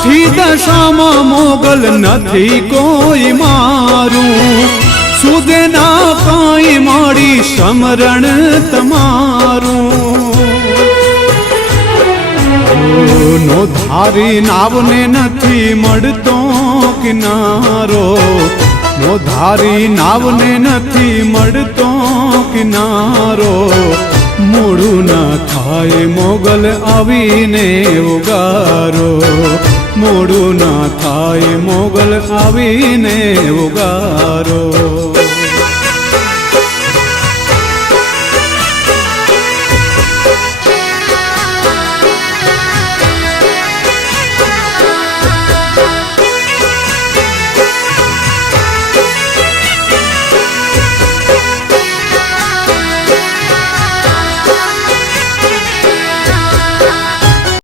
આખી દશામાં મોગલ નથી કોઈ મારું, સુધે ના કાંઈ માડી સમરણ તમારું। નો ધારી નાવને નથી મળતો કિનારો, નો ધારી નાવને નથી મળતો કિનારો। મોડું ના થાય મોગલ આવીને ઉગારો, મોડું ના થાય મોગલ આવીને ઉગારો।